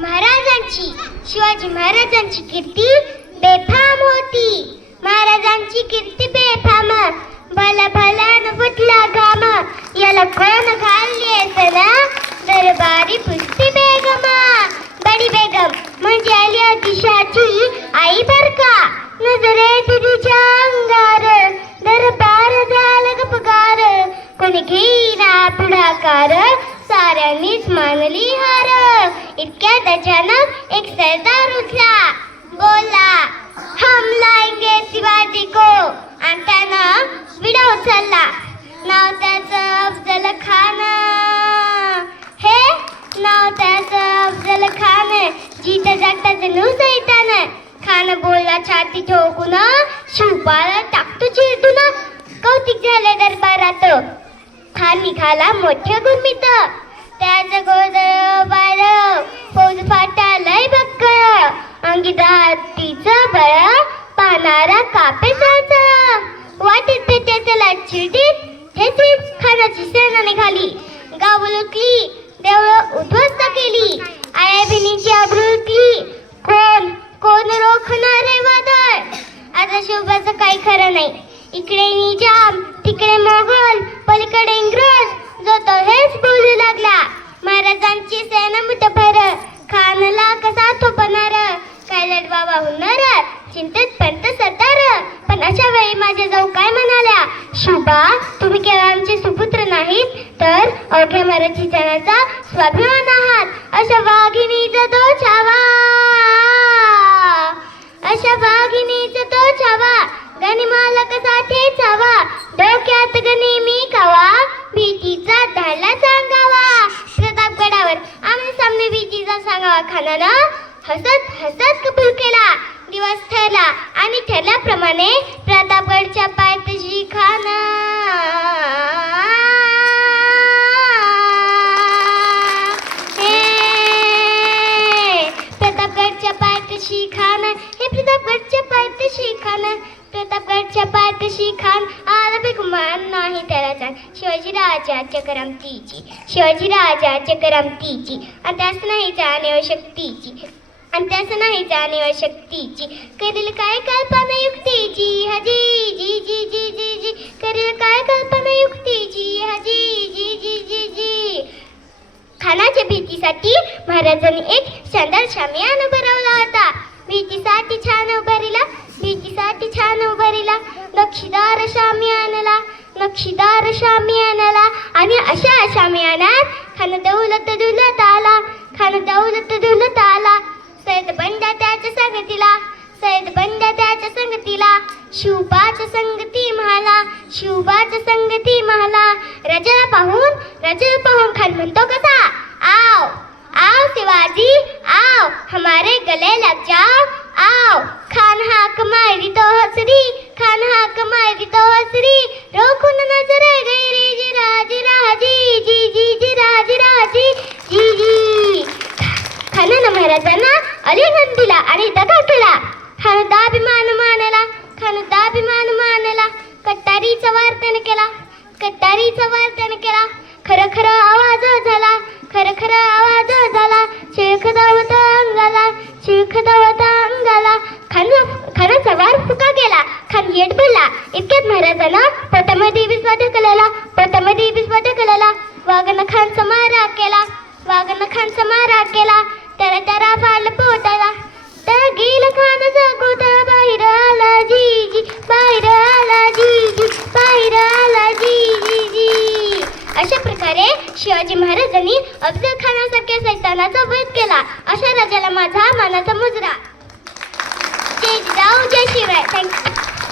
महाराजांची शिवाजी महाराजांची कीर्ती बेफाम होती. महाराजांची कीर्ती बेफाम. भला भला फुटला घाम. याला कोण घालली सना दरबारी पुष्टी बेगम. बडी बेगम म्हणजे आली अतिशाची आई बर का? नजरे तुझ्या अंगार. दरबार झाला गपगार. कोणी घेईना पुढाकार साऱ्यांनीच मानली हार. इतक्यात अचानक एक सरदार उठला. बोला हम लाएंगे शिवाजी को. आणि त्यानं विडा उचलला. नाव त्याचं अफजल खान. हे नाव त्याचं अफजल खान जिथं जागताचं न्यू सैतान खान बोलला छाती ठोकून शिवपाला टाकतो चिरतून कौतिक झालं दरबारात. खान निघाला मोठ्या गुरमीत. त्याचं गोदळ बाळ फौज फाटालय बक्कळ. अंगी दातीचं बळ पानारा कापे सळसळ वाटेत पेट्याचं लाट चिडीत खानाची सेना निघाली गाव लुटली देवळं उद्ध्वस्त केली. आया बहिणीची आबरू कोण कोण रोखणार आहे वादळ? आता शिवबाचं काही खरं नाही. इकडे निजाम तिकडे मोगल पलीकडे इंग्रज. जो तो हेच बोलू लागला. महाराजांची सेना मुठभर. खानला कसा थोपणार? काय लढवावा होणार? चिंतेत पंत सरदार. पण अशा वेळी माझ्या जाऊ काय म्हणाल्या? शुभा तुम्ही केवळ आमचे सुपुत्र नाहीत तर अवघ्या मराठी जनाचा स्वाभिमान आहात. अशा वाघिणीचा तो छावा. अशा वाघिणीचा तो छावा. गणी मालकासाठी छावा. डोक्यात गणी मी खावा भीतीचा धाडला सांगावा. प्रतापगडावर आमने सामने भीतीचा सांगावा. खानानं हसत हसत कबूल केला. दिवस ठरला आणि ठरल्याप्रमाणे प्रतापगडच्या पाय हे प्रतापगडच्या पायथ्याशी खान प्रतापगडच्या पायथ्याशी खान आला नाही त्याला जाण. शिवाजी राजाच्या करमतीची शिवाजी राजाच्या करमतीची आणि त्यास नाही जाणीव शक्तीची. आणि त्यास नाही जाणीव शक्तीची. करील काय कल्पना युक्तीची हजी जी जी जी जी जी. करील काय कल्पना युक्तीची हजी जी जी जी जी. खानाच्या भीतीसाठी महाराजांनी एक शानदार शामियान उभारवला होता. भीतीसाठी छान उभारीला भीतीसाठी छान उभारीला. नक्षीदार शामियानला नक्षीदार शामियानला आणि अशा शामी आणार खान दौलत दुलत आला खान दौलत दुलत आला. सैद बंडा त्याच्या संगतीला सैद बंडा त्याच्या संगतीला. शिवबाच्या संगती महाला शिवबाच्या संगती महाला रजला पाहून रजला पाहून खान म्हणतो कसा? आओ आओ शिवाजी हमारे गले लग जाओ। आओ खान हाक मारी तो हसरी खान हाक मारी तो हसरी। रोखून नजर गैरी जी राजी राजी जी जी जी राजी राजी जी जी। खानानं महाराजांना अलिंगन दिला आणि दगा केला। खानदा अभिमान मानला खानदाभिमान मानला। कट्टारीचा वार त्याने केला कट्टारीचा वार वागन खानचा मारा केला. वागन खानचा मारा केला. तर तरा फाल पोहताला तर गेल खान जागो बाहेर आला जीजी. बाहेर आला जीजी. बाहेर आला जीजी अशा प्रकारे शिवाजी महाराजांनी अफजल खानासारख्या सैतानाचा वध केला. अशा राजाला माझा मानाचा मुजरा. जय जाऊ जय शिवाय थँक्यू